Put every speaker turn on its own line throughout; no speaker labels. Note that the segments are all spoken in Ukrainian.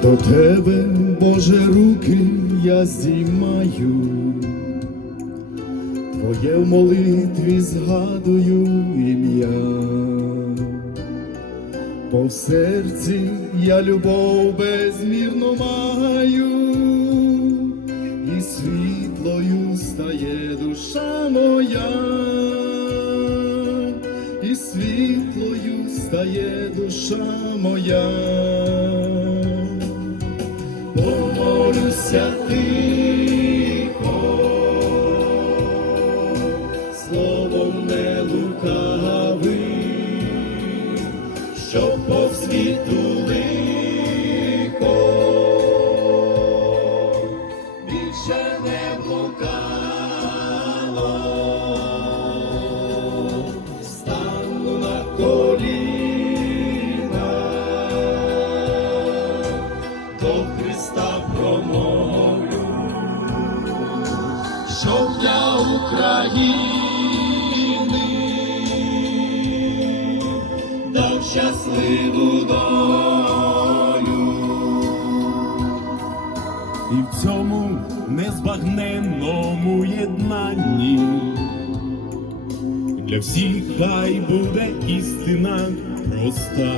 До тебе, Боже, руки я здіймаю, Твоє в молитві згадую ім'я, по в серці я любов безмірно маю, і світлою стає душа моя, і світлою стає душа моя тихо, словом не лукавим, що по світу лихо, Христа промовлю, щоб для України дав щасливу долю.
І в цьому незбагненному єднанні для всіх хай буде істина проста.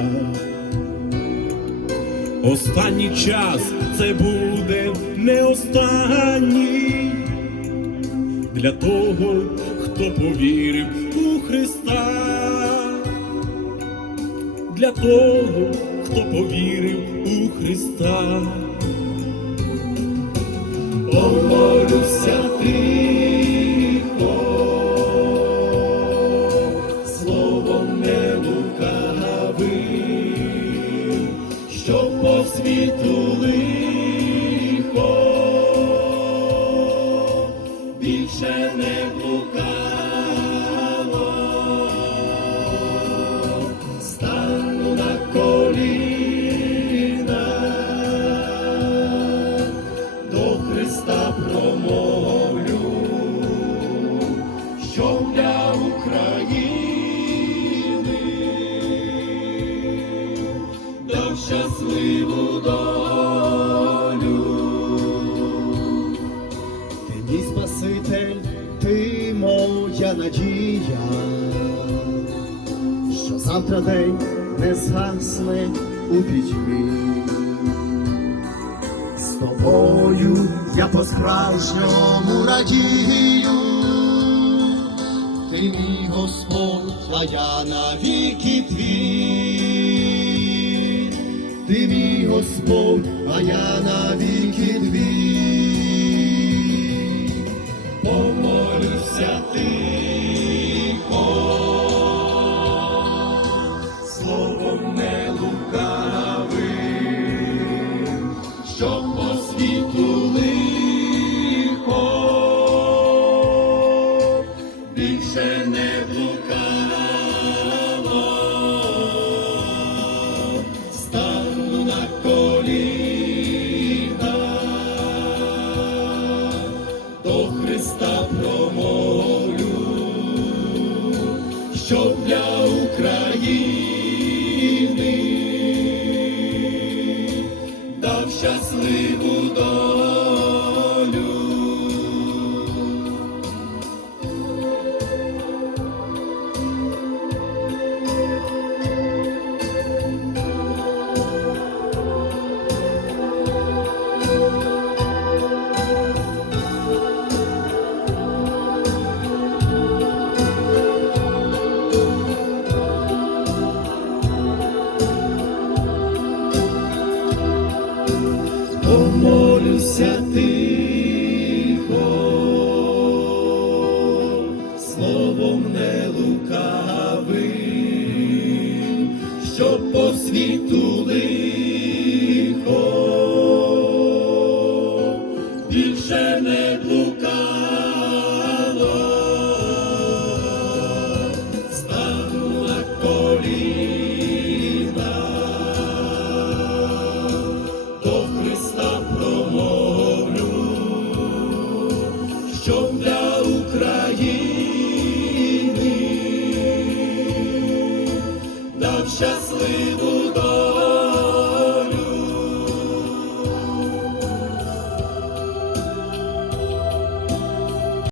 Останній час це буде не останній. Для того, хто повірив у Христа, для того, хто повірив у Христа.
Помолюся тихо, для України дав щасливу долю. Ти мій Спаситель, ти моя надія, що завтра день не згасне у пітьмі. З тобою я по-справжньому радію, ти мій Господь, а я навіки твій, ти мій Господь, а я навіки твій, щасливу помолюся тихо, словом не лукавим, що по світу щасливу долю.